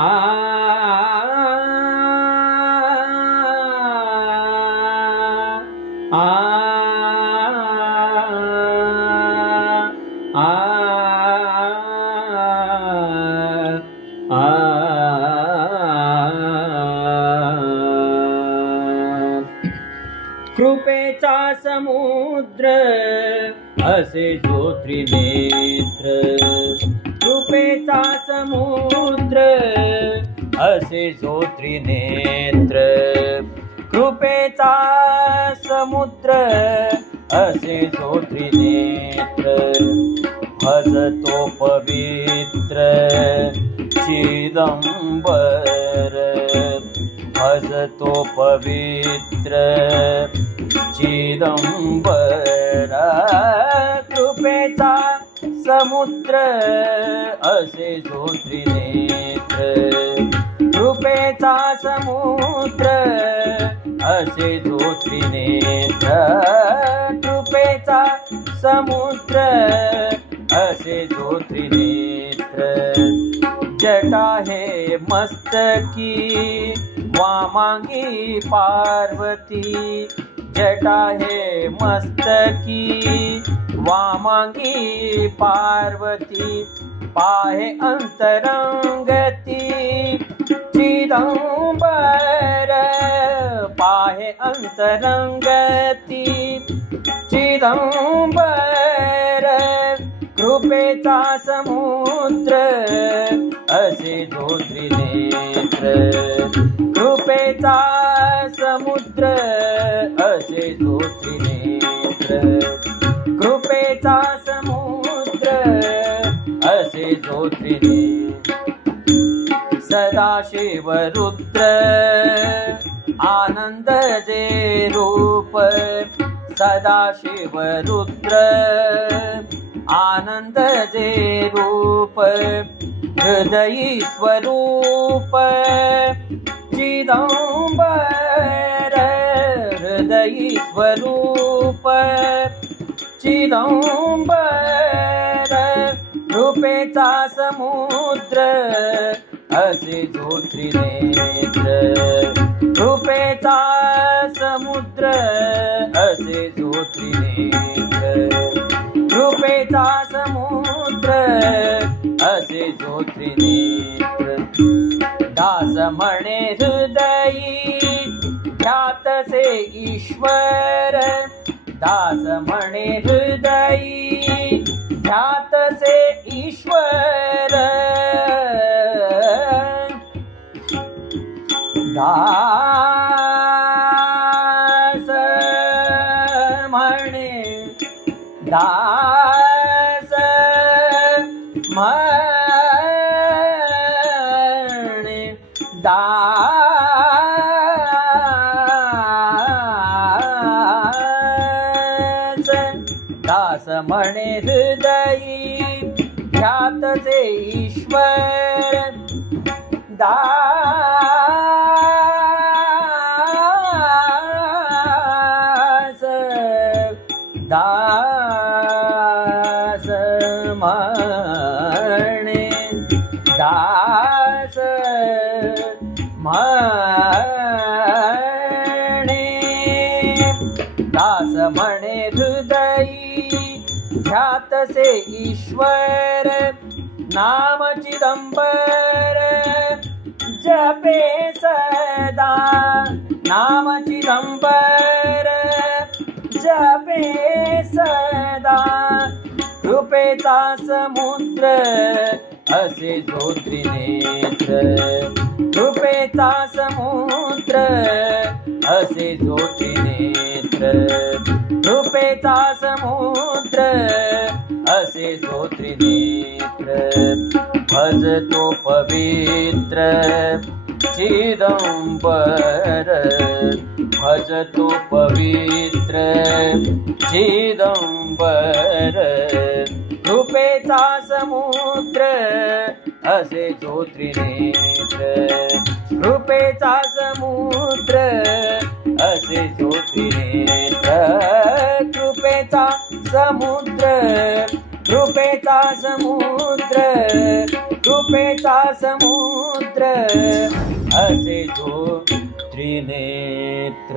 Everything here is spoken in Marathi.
आ आ आ कृपेचा समुद्र असे जो त्रिनेत्र, कृपेचा समुद्र असे जो त्रिनेत्र, कृपेचा समुद्र असे जो त्रिनेत्र, भजतो पवित्र चिदंबर, भजतो पवित्र चिदंबर, कृपेचा समुद्र असे जो त्रिनेत्र, कृपेचा समुद्र असे जो त्रिनेत्र, कृपेचा समुद्र असे जो त्रिनेत्र, जटा हे मस्तकी वामांगी पार्वती, जटा हे मस्तकी वामांगी पार्वती, पाहे अंतरंगती चिदंबर, पाहे अंतरंगती चिदंबर, कृपेचा समुद्र असे जो त्रिनेत्र, कृपेचा समुद्र असे जो त्रिनेत्र, कृपेचा समुद्र असे जो त्रिनेत्र, सदाशिव रुद्र आनंद जे रूप, सदाशिव रुद्र आनंद जे रूप, हृदयी स्वरूप चिदंबर, हृदयी स्वरूप चिदंबर, कृपेचा समुद्र असे जो त्रिनेत्र, कृपेचा समुद्र असे जो त्रिनेत्र, कृपेचा समुद्र असे जो त्रिनेत्र, दास म्हणे हृदयी ध्यातसे ईश्वर, दास म्हणे हृदयी ध्यातसे ईश्वर, दास म्हणे, दास म्हणे, दास म्हणे हृदयी ध्यातसे ईश्वर, दास दास म्हणे, दास म्हणे, दास म्हणे हृदयी ध्यातसे ईश्वर, नाम चिदंबर जपे सदा, नाम चिदंबर जपे सदा, कृपेचा समुद्र असे जो त्रिनेत्र, कृपेचा समुद्र असे जो त्रिनेत्र, कृपेचा समुद्र असे जो त्रिनेत्र, भजतो पवित्र चिदंबर, भजतो पवित्र चिदंबर, कृपेचा समुद्र असे जो त्रिनेत्र, कृपेचा समुद्र असे जो त्रिनेत्र, कृपेचा समुद्र, कृपेचा समुद्र कृपेचा समुद्र असे जो त्रिनेत्र.